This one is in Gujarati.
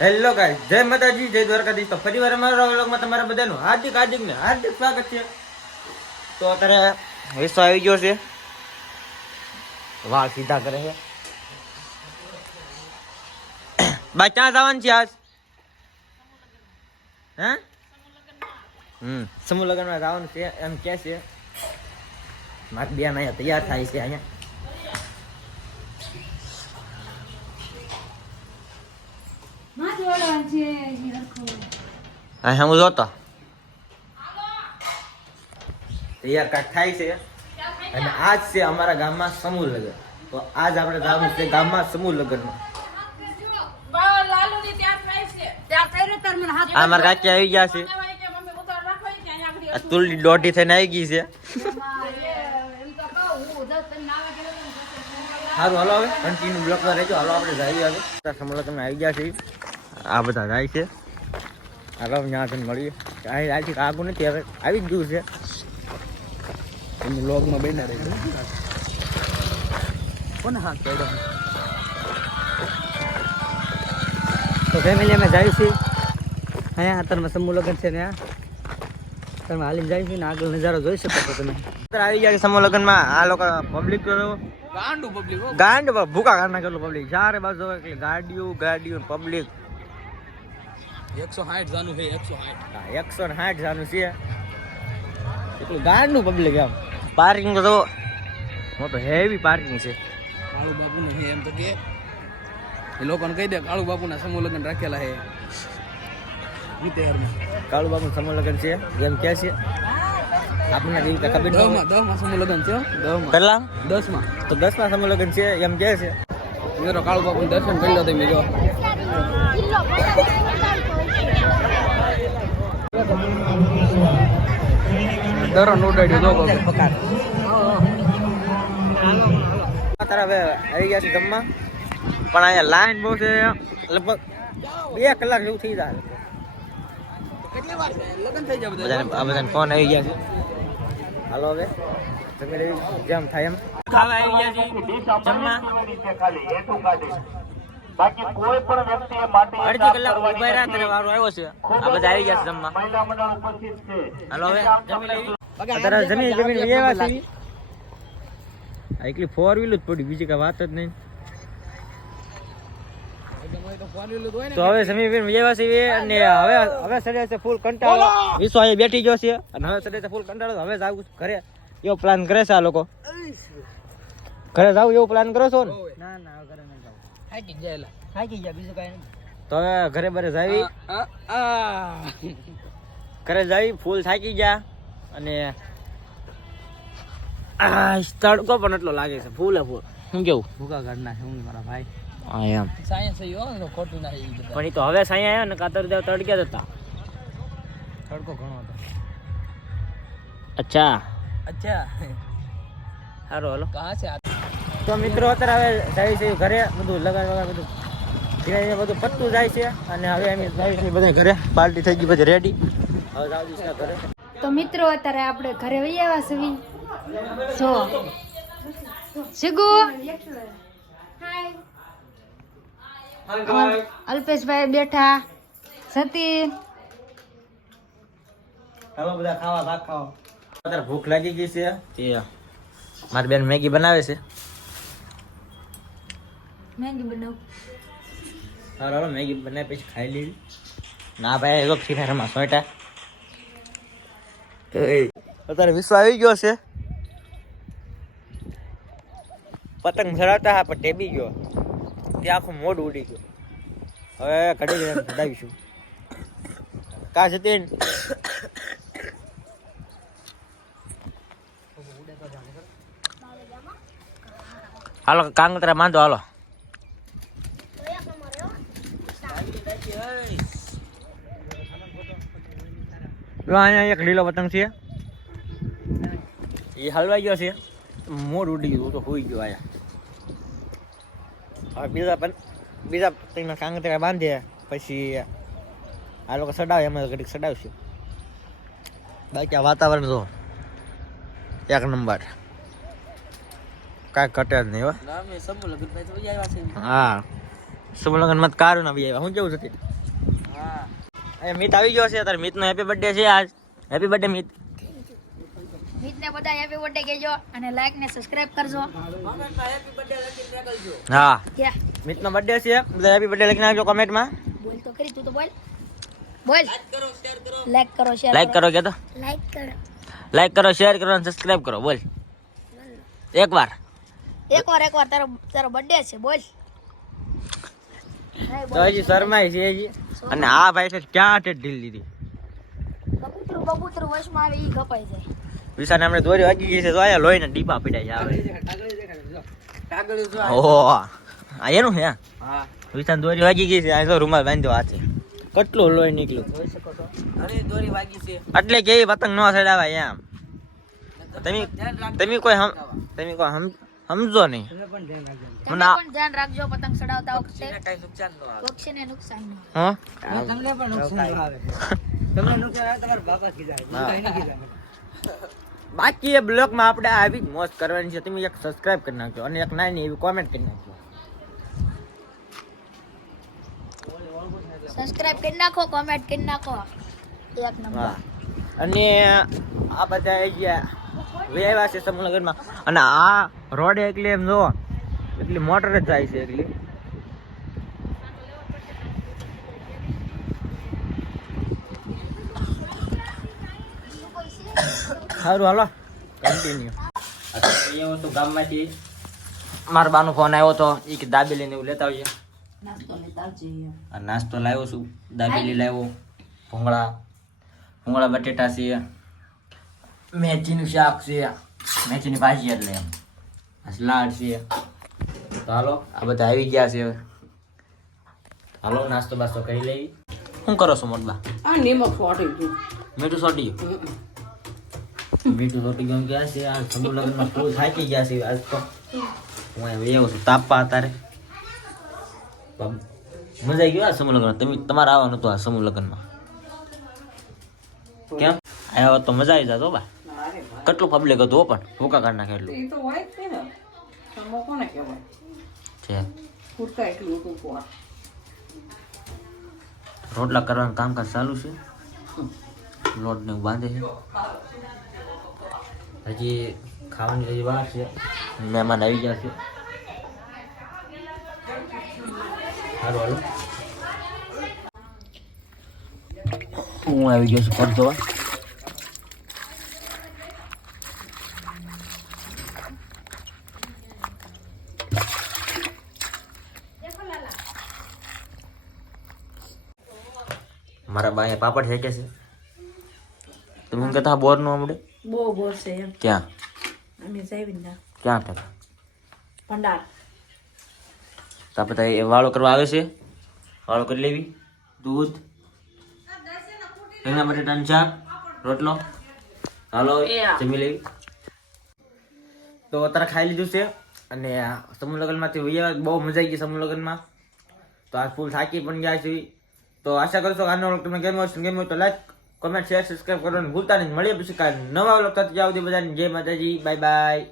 હેલો ગાય જય માતાજી, જય દ્વારકાધીશ. તો ફરી વાર અમારા વ્લોગમાં તમારા બધાનું હાર્દિક હાર્દિક ને હાર્દિક સ્વાગત છે. તો અત્યારે વિશ્વ આવી ગયો છે. વાળ સીધા કરે છે. બા ક્યાં જવાનું છે આજ? હે? હમ, સમૂહ લગ્નમાં જવાનું છે, એમ કે છે. મારી બેન અહીંયા તૈયાર થાય છે અહીંયા માથે ઓળવાનું છે ઈ હરખું. હા હું જોતો. તૈયાર થાય છે. અને આજ છે અમારા ગામમાં સમૂહ લગ્ન. તો આજ આપણે જવાનું છે ગામમાં સમૂહ લગ્ન. બાવા લાલુની ત્યાં ત્યાં પહેરે તાર મને હાથ આ મારા કાકી આવી ગયા છે. તુલડી દોઢી થઈને આવી ગઈ છે. હું સારું હાલો હવે કન્ટિન્યુ બ્લોકમાં રહેજો. હાલો આપણે જઈએ હવે. સમૂહ લગ્ન આવી ગયા છે આ બધા જાય છે. હાલો ત્યાં આગળ મળીએ. અહીં આજથી આગું નથી હવે આવી જ ગયું છે. એમની લોગમાં બેના રહી કોને હા કહી દો તો ફેમિલી અમે જાય છે અહીંયા અત્યારમાં સમૂહ લગ્ન છે ને તમે હાલીને જાય છે ને આગળ નજારો જોઈ શકો છો તમે. અત્યારે આવી ગયા સમૂહ લગ્નમાં. આ લોકો પબ્લિક ગાંડું પબ્લિક ગાંડ ભૂકા કાઢના કેટલું પબ્લિક ચારે બાજુ ગાડીઓ ગાડીઓ પબ્લિક એકસો સાઠ જાનું છે એકસો સાઠ. એકસો ને સાઠ જાનું છે. એટલું ગાડનું પબ્લિક એમ. પાર્કિંગ તો મોટો હેવી પાર્કિંગ છે. કાળુ બાપુનું છે એમ તો કે. એ લોકોને કહી દે કાળુ બાપુના સમૂહ લગ્ન રાખેલા છે. ગીતેરમાં કાળુ બાબુ સમૂહ લગ્ન છે એમ કે છે. આપણને કેવી રીતે ખબર દસમાં દસમાં સમૂહ લગ્ન છે હો, દસમાં કેટલા દસમાં. તો દસમાં સમૂહ લગ્ન છે એમ કે છે. કાળુ બાપુનું દર્શન કરી લો તમે જો. દરણ ઉડાડ્યું દો હવે આવી ગયા છે જમવા. પણ અહીંયા લાઈન બહુ છે લગભગ બે કલાક જેવું થઈ જાય. કેટલી વાર છે લગ્ન થઈ જાય બધાને ફોન આવી ગયા છે. હાલો હવે. જમી જેમ થાય એમ. ખાવા આવી ગયા છે જમવા. બાકી કોઈ પણ વ્યક્તિએ માટે અડધી કલાક ઊભા રહ્યા ત્યારે વારો આવ્યો છે. આ બધા આવી ગયા જમવા. મહિલા મંડળ ઉપસ્થિત છે. હાલો હવે જમી લેવી અત્યારે જમી જમીને વ્યવા છે. આ એકલી ફોર વ્હીલ જ પડી બીજી કઈ વાત જ નહીં. તો હવે સમીરબેન છે અને હવે હવે સડે છે ફૂલ કંટાળો. વિશ્વ અહીંયા બેઠી ગયો છે અને હવે સડે છે ફૂલ કંટાળો. તો હવે જાવું છે ઘરે એવો પ્લાન કરે છે આ લોકો. ઘરે જાવ એવો પ્લાન કરો છો ને? ના ના ઘરે થાકી ગયા બીજું કાંઈ નહીં. તો હવે ઘરે બરે જાવી? આ આ ઘરે જાવી ફૂલ થાકી ગયા અને તડકો પણ એટલો લાગે છે ફૂલે ફૂલ. શું કેવું? ભૂકા છે હું મારા ભાઈ. હા એમ. સાયન્સ હો તો ખોટું ના પણ એ તો હવે સાંઈ આવ્યો ને કાતર દેવ તડક્યા જતા તડકો ઘણો હતો. અચ્છા. અચ્છા. સારું હાલો. કહા છે આ તો મિત્રો અત્યારે હવે જાય છે ઘરે બધું લગાડ વગાડ બધું ધીરે ધીરે બધું પતતું જાય છે અને હવે અમે જાય છે બધા ઘરે. પાર્ટી થઈ ગઈ બધી રેડી હવે જાવ છે ઘરે. તો મિત્રો અત્યારે આપણે ઘરે વહી આવ્યા સવી જો. શિગુ. અલ્પેશભાઈ બેઠા. સતીન હવે બધા ખાવા ભાગ ખાવા અત્યારે ભૂખ લાગી ગઈ છે. તે મારી બેન મેગી બનાવે છે. મેગી બનાવું. હાલો હાલો મેગી બનાવી પછી ખાઈ લેવી ના ભાઈ એવો ખીરામાં સોટા. અત્યારે વિશ્વ આવી ગયો છે. પતંગ ચડાવતા હા પણ ટેબી ગયો. ત્યાં આખું મોડ ઉડી ગયું. હવે ઘડી ઘડી ઘડાવીશું કા જતીન હાલો કાંગતરા માંડો હાલો જો અહીંયા એક લીલો પતંગ છે. એ હલવાઈ ગયો છે. મોર ઉડી ગયું તો હોઈ ગયો આયા હવે બીજા પણ બીજા પતંગના કાંગતરા બાંધીએ પછી આ લોકો સડાવે એમાં ઘડીક સડાવશું. બાકી આ વાતાવરણ જો એક નંબર. કાંઈ ઘટે જ નહીં હો. તો હા સમૂહ લગ્ન કારણ કારું ના બી આવ્યા. હું કેવું છે એ મિત આવી ગયો છે તારે મિત નો હેપી બર્થડે છે આજ. હેપી બર્થડે મિત. મિતને બધા હેપી બર્થડે કહેજો અને લાઈક ને સબસ્ક્રાઇબ કરજો. હા. ક્યાં? મિત નો બર્થડે છે બધા હેપી બર્થડે લખી નાખજો કોમેન્ટમાં. બોલ તો કરી તું તો બોલ. બોલ. લાઈક કરો શેર લાઈક કરો કે તો લાઈક કરો લાઈક કરો. શેર કરો અને સબસ્ક્રાઇબ કરો બોલ. એક વાર એકવાર એકવાર તારો તારો બર્થડે છે બોલ. હા, તો. હજી શરમાય છે હજી. અને આ ભાઈ છે ક્યાં ટેટ ઢીલ દીધી. કબૂતરું બબૂતરું વશમાં આવે ઈ કપાઈ જાય. વિશાને આપણે દોરી વાગી ગઈ છે તો આયા લોહીના ડીપા પીડાય છે ઓહો આ એનું છે વિશાન દોરી વાગી ગઈ છે આ તો રૂમાલ બાંધ્યો હાથે. કેટલું લોહી નીકળ્યું? એટલે કેવી પતંગ ન ચડાવાય એમ. તમે તમે કોઈ તમે કોઈ હમ સમજો નહીં. તમે મને પણ ધ્યાન રાખજો પતંગ ચડાવતા વખતે. પક્ષીને નુકસાન ન હા? તમને પણ નુકસાન આવે. તમને નુકસાન આવે તમારા બાપા કીધા બાકી એ બ્લોગમાં આપણે આવી જ મોજ કરવાની છે. તમે એક સબસ્ક્રાઇબ કરી નાખજો અને એક નાની એવી કોમેન્ટ કરી નાખજો. સબસ્ક્રાઇબ કરી નાખો કોમેન્ટ કરી નાખો. એક નંબર. અને આ બધા જે વ્યવા છે સમૂહ લગ્નમાં અને આ રોડ એકલી એમ જો એટલી મોટર જ જાય છે એકલી. સારું હાલો. કન્ટિન્યુ હતું ગામમાંથી મારા બાનો ફોન આવ્યો તો એ કે દાબેલીને એવું લેતા આવજે. આ નાસ્તો લાવ્યો છું દાબેલી લાવ્યો ભૂંગળા ભૂંગળા બટેટા છે. મેથીનું શાક છે. મેથીની ભાજી એટલે એમ. સલાડ છે. તો હાલો. આ બધા આવી ગયા છે હાલો નાસ્તો બાસ્તો કરી લઈ શું કરો છો મોટબા? આ નિમક ફોટી ગયું. મીઠું સોટી ગયું? મીઠું સોટી ગયું ગયા છે. આ સમૂહ લગ્નમાં ફૂલ થાકી ગયા છે આજ તો. હું એમ આવ્યો છું. તાપવા અત્યારે. તો મજા આવી ગયો આ સમૂહ લગ્ન તમે તમારે આવવાનું હતું આ સમૂહ લગ્નમાં. કેમ? આવ્યા હોત તો મજા આવી જતો બા. કેટલું પબ્લિક હતું પણ? ભૂકા કાઢ નાખે એટલું. એ તો હોય જ છે ને. સમો કોને કહેવાય? છે. કુર્તા એટલું હતું કોણ? રોટલા કરવાનું કામકાજ ચાલુ છે. લોટ ને બાંધે છે. હજી ખાવાની હજી વાર છે. મહેમાન આવી ગયા છે. સારું હાલો. હું આવી ગયો છું પર બાએ પાપડ શેકે છે? તમે એમ કહેતા બોરનું હમણે બહુ બોર છે એમ. ક્યાં? અમે જાવી ના ક્યાં હતા ભંડાર. તા આપણે એ વાળો કરવા આવે છે? વાળો કરી લેવી. દૂધ. રીંગણા બટેટાનું શાક રોટલો. હાલો જમી લેવી. તો અત્યારે ખાઈ લીધું છે અને સમૂહ લગ્નમાંથી વૈયા બહુ મજા આવી ગઈ સમૂહ લગ્નમાં. તો આ ફૂલ થાકી પણ ગયા છે. તો આશા કરશો આનો વ્લોગ તમને ગમ્યો હશે ગમ્યો તો લાઈક કોમેન્ટ શેર સબસ્ક્રાઈબ કરવાનું ભૂલતા નહીં. મળીએ પછી કાલે નવા વ્લોગ સાથે. જાવ બધાને જય માતાજી. Bye bye